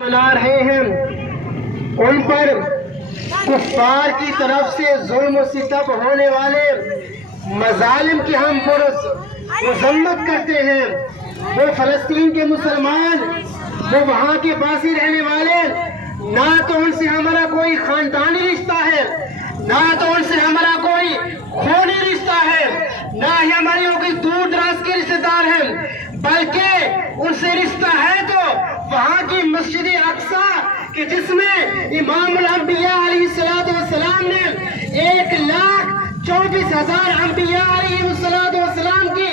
منا رہے ہیں ان پر کفار کی طرف سے ظلم و ستم ہونے والے مظالم کی ہم مذمت کرتے ہیں۔ وہ فلسطین کے مسلمان، وہ وہاں کے باسی رہنے والے، نہ تو ان سے ہمارا کوئی خاندانی رشتہ ہے، نہ تو ان سے ہمارا کوئی خونی رشتہ ہے، نہ ہی ہماری کوئی دور دراز کے رشتہ دار ہیں، بلکہ ان سے رشتہ ہے تو وہاں کی مسجد اقصیٰ کہ جس میں امام الانبیاء علیہ السلام نے 1,24,000 انبیاء علیہ السلام کی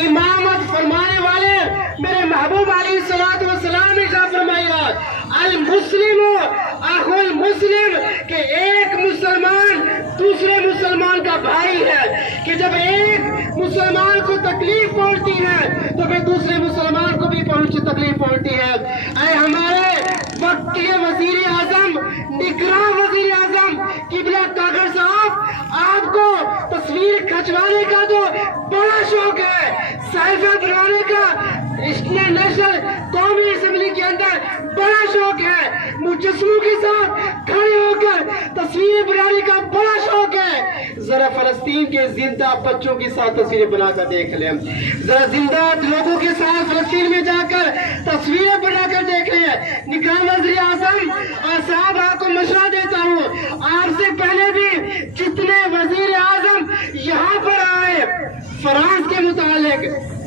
امامت فرمانے والے میرے محبوب علیہ السلام نے کہا فرمایا المسلم اخو المسلم کہ ایک مسلمان دوسرے مسلمان کا بھائی ہے، کہ جب ایک مسلمان کو تکلیف پہنچتی ہے تو پھر دوسرے مسلمان کو بھی تکلیف پہنچتی ہے۔ اے ہمارے وقت کے وزیر اعظم، نگراں وزیر اعظم قبلہ طاہر صاحب، آپ کو تصویر کھنچوانے کا تو بڑا شوق ہے، سیلفی بنانے کا نیشنل قومی اسمبلی کے اندر بڑا شوق ہے، مجسموں کے ساتھ کھڑے ہو کر تصویریں بنانے کا بڑا شوق ہے۔ ذرا فلسطین کے زندہ بچوں کے ساتھ تصویریں بنا کر دیکھ لیں، ذرا زندہ لوگوں کے ساتھ فلسطین میں جا کر تصویریں بنا کر دیکھ لیں۔ نگراں وزیر اعظم اور صاحب آپ کو مشورہ دیتا ہوں، آپ سے پہلے بھی جتنے وزیر اعظم یہاں پر آئے فرانس کے متعلق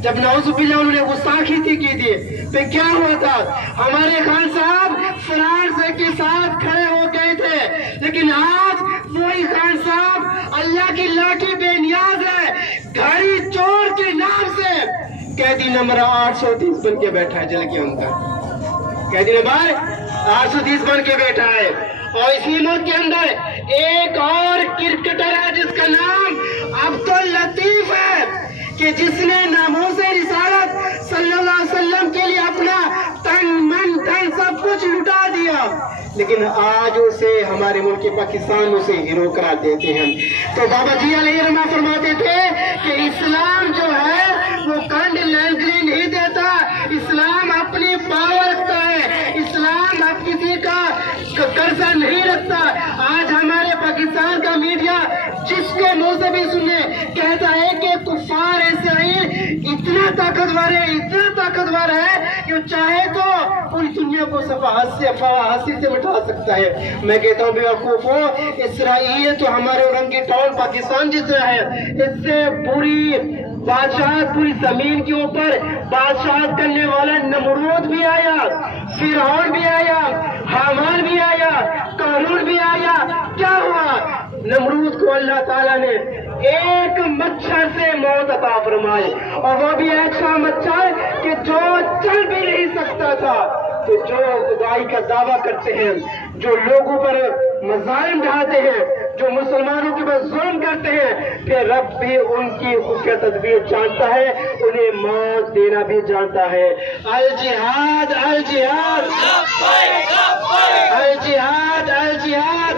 جب نعوذ باللہ انہوں نے گستاخی کی تھی تو کیا ہوا تھا؟ ہمارے خان صاحب فرانس کے ساتھ کھڑے ہو گئے تھے، لیکن آج وہی خان صاحب اللہ کی لاٹھی بے نیاز ہے، گھڑی چور کے نام سے قیدی نمبر 830 بن کے بیٹھا ہے، جل کے ان کا قیدی نمبر 830 بن کے بیٹھا ہے۔ اور اسی ملک کے اندر ایک اور کرکٹر ہے جس کا نام عبداللطیف ہے، کہ جس نے ناموس رسالت صلی اللہ علیہ وسلم کے لیے اپنا تن من دھن سب کچھ لٹا دیا، لیکن آج اسے ہمارے ملک پاکستان اسے ہیرو قرار دیتے ہیں۔ تو بابا جی علیہ رحمہ فرماتے تھے کہ اسلام جو ہے وہ کنڈ لینگری نہیں دیتا، اسلام اپنی پاور رکھتا ہے، اسلام اب کسی کا قرضہ نہیں رکھتا۔ آج ہمارے پاکستان کا میڈیا جس کے منہ سے بھی سنے کہتا ہے کہ کفار اسرائیل اتنا طاقتور ہے کہ چاہے تو پوری دنیا کو حاصل سے بٹھا سکتا ہے۔ میں کہتا ہوں بیوقوفو، اسرائیل تو ہمارے اورنگی ٹاؤن پاکستان جیسا ہے، اس سے پوری بادشاہت پوری زمین کے اوپر بادشاہت کرنے والا نمرود بھی آیا، فرعون بھی آیا، حامان بھی آیا، قارون بھی آیا۔ کیا ہوا؟ نمرود کو اللہ تعالیٰ نے ایک مچھر سے موت عطا فرمائی، اور وہ بھی ایسا مچھر کہ جو چل بھی نہیں سکتا تھا۔ تو جو خدائی کا دعویٰ کرتے ہیں، جو لوگوں پر مظالم ڈھاتے ہیں، جو مسلمانوں کے پر ظلم کرتے ہیں، پھر رب بھی ان کی خفیہ تدبیر جانتا ہے، انہیں موت دینا بھی جانتا ہے۔ الجہاد الجہاد الجہاد الجہاد